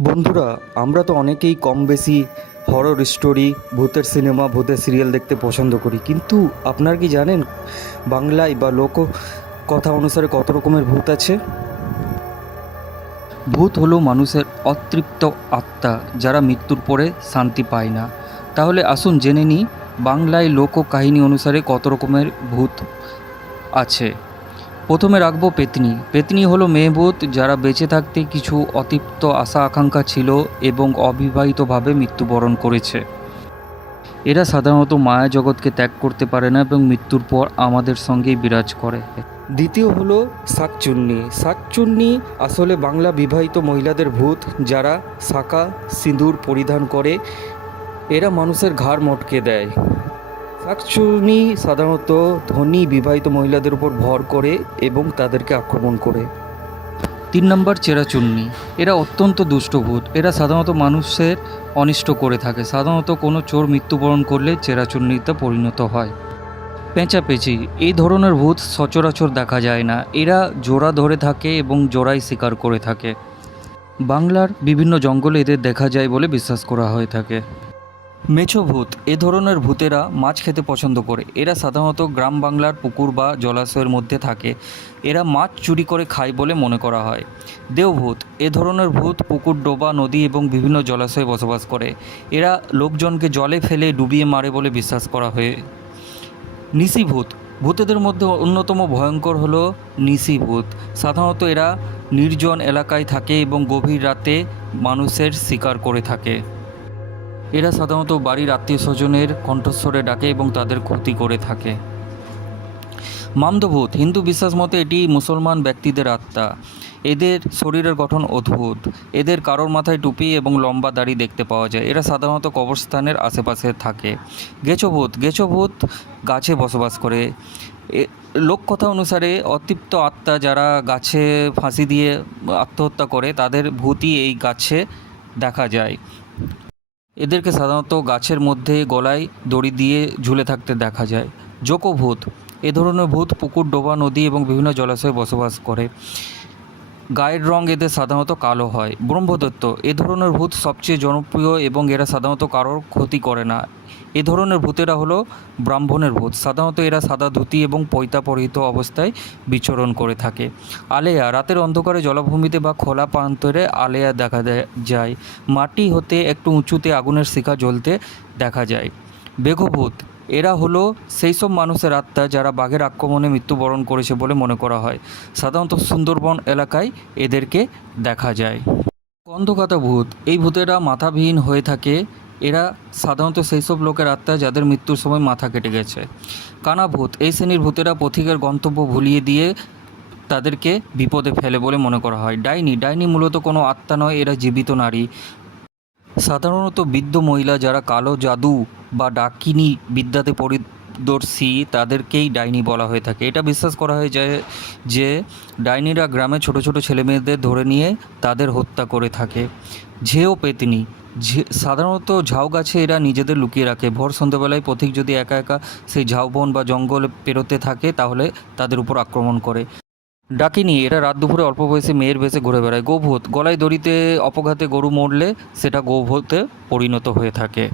বন্ধুরা, আমরা তো অনেকেই কম বেশি হরর স্টোরি ভূতের সিনেমা ভূতের সিরিয়াল দেখতে পছন্দ করি। কিন্তু আপনার কি জানেন, বাংলায় বা লোক কথা অনুসারে কত রকমের ভূত আছে? ভূত হলো মানুষের অতৃপ্ত আত্মা, যারা মৃত্যুর পরে শান্তি পায় না। তাহলে আসুন জেনে নিই, বাংলায় লোক কাহিনী অনুসারে কত রকমের ভূত আছে? প্রথমে রাখব পেতনি। পেতনি হলো মেয়ে ভূত যারা বেঁচে থাকতে কিছু অতিপ্ত আশা আকাঙ্ক্ষা ছিল এবং অবিবাহিতভাবে মৃত্যুবরণ করেছে। এরা সাধারণত মায়া জগৎকে ত্যাগ করতে পারে না এবং মৃত্যুর পর আমাদের সঙ্গেই বিরাজ করে। দ্বিতীয় হলো শাকচুন্নি। শাকচুন্নি আসলে বাংলা বিবাহিত মহিলাদের ভূত যারা শাকা সিঁদুর পরিধান করে। এরা মানুষের ঘাড় মটকে দেয়। শাকচুন্নি সাধারণত ধনী বিবাহিত মহিলাদের উপর ভর করে এবং তাদেরকে আক্রমণ করে। তিন নম্বর চেরাচুন্নি এরা অত্যন্ত দুষ্টভূত। এরা সাধারণত মানুষের অনিষ্ট করে থাকে। সাধারণত কোনো চোর মৃত্যুবরণ করলে চেরাচুন্নিতে পরিণত হয়। পেঁচাপেঁচি। এই ধরনের ভূত সচরাচর দেখা যায় না। এরা জোড়া ধরে থাকে এবং জোড়াই শিকার করে থাকে। বাংলার বিভিন্ন জঙ্গলে এদের দেখা যায় বলে বিশ্বাস করা হয়ে থাকে। মেছো ভূত, এ ধরনের ভূতেরা মাছ খেতে পছন্দ করে। এরা সাধারণত গ্রাম বাংলার পুকুর বা জলাশয়ের মধ্যে থাকে। এরা মাছ চুরি করে খায় বলে মনে করা হয়। দেওভূত, এ ধরনের ভূত পুকুর, ডোবা, নদী এবং বিভিন্ন জলাশয়ে বসবাস করে। এরা লোকজনকে জলে ফেলে, ডুবিয়ে মারে বলে বিশ্বাস করা হয়ে। নিশিভূত ভূতেদের মধ্যে অন্যতম ভয়ঙ্কর হলো নিশিভূত সাধারণত এরা নির্জন এলাকায় থাকে এবং গভীর রাতে মানুষের শিকার করে থাকে। এরা সাধারণত বাড়ির আত্মীয় স্বজনের কণ্ঠস্বরে ডাকে এবং তাদের ক্ষতি করে থাকে। মামদভূত হিন্দু বিশ্বাস মতে এটি মুসলমান ব্যক্তিদের আত্মা। এদের শরীরের গঠন অদ্ভুত। এদের কারোর মাথায় টুপি এবং লম্বা দাড়ি দেখতে পাওয়া যায়। এরা সাধারণত কবরস্থানের আশেপাশে থাকে। গেছভূত গেছভূত গাছে বসবাস করে। লোককথা অনুসারে অতৃপ্ত আত্মা যারা গাছে ফাঁসি দিয়ে আত্মহত্যা করে, তাদের ভূতই এই গাছে দেখা যায়। এদেরকে সাধারণত গাছের মধ্যে গলায় দড়ি দিয়ে ঝুলে থাকতে দেখা যায়। জোকো ভূত এ ধরনের ভূত পুকুর, ডোবা, নদী এবং বিভিন্ন জলাশয়ে বসবাস করে। গায়ের রং এদের সাধারণত কালো হয়। ব্রহ্মদত্ত, এ ধরনের ভূত সবচেয়ে জনপ্রিয় এবং এরা সাধারণত কারোর ক্ষতি করে না। এ ধরনের ভূতেরা হলো ব্রাহ্মণের ভূত। সাধারণত এরা সাদা ধুতি এবং পৈতা পরিহিত অবস্থায় বিচরণ করে থাকে। আলেয়া, রাতের অন্ধকারে জলাভূমিতে বা খোলা প্রান্তরে আলেয়া দেখা যায়। মাটি হতে একটু উঁচুতে আগুনের শিখা জ্বলতে দেখা যায়। বেঘভূত এরা হলো সেই সব মানুষের আত্মা যারা বাঘের আক্রমণে মৃত্যুবরণ করেছে বলে মনে করা হয়। সাধারণত সুন্দরবন এলাকায় এদেরকে দেখা যায়। গন্ধকাতা ভূত এই ভূতেরা মাথাবিহীন হয়ে থাকে। এরা সাধারণত সেই সব লোকের আত্মা যাদের মৃত্যুর সময় মাথা কেটে গেছে। কানা ভূত এই শ্রেণির ভূতেরা পথিকের গন্তব্য ভুলিয়ে দিয়ে তাদেরকে বিপদে ফেলে বলে মনে করা হয়। ডাইনি। ডাইনি মূলত কোনো আত্মা নয়, এরা জীবিত নারী। সাধারণত বৃদ্ধ মহিলা যারা কালো জাদু বা ডাকিনী বিদ্যাতে পরিদর্শী, তাদেরকেই ডাইনি বলা হয়ে থাকে। এটা বিশ্বাস করা হয়ে যায় যে ডাইনিরা গ্রামে ছোট ছোট ছেলেমেয়েদের ধরে নিয়ে তাদের হত্যা করে থাকে। ঝেও পেতনি। ঝে, সাধারণত ঝাউ গাছে এরা নিজেদের লুকিয়ে রাখে। ভোর সন্ধ্যাবেলায় পথিক যদি একা একা সেই ঝাউবন বা জঙ্গল পেরোতে থাকে, তাহলে তাদের উপর আক্রমণ করে। ডাকিনি এরা রাত দুপুরে অল্প বয়সে মেয়ের বেশে ঘুরে বেড়ায়। গোভূত, গলায় দড়িতে অপঘাতে গরু মরলে সেটা গোভূতে পরিণত হয়ে থাকে।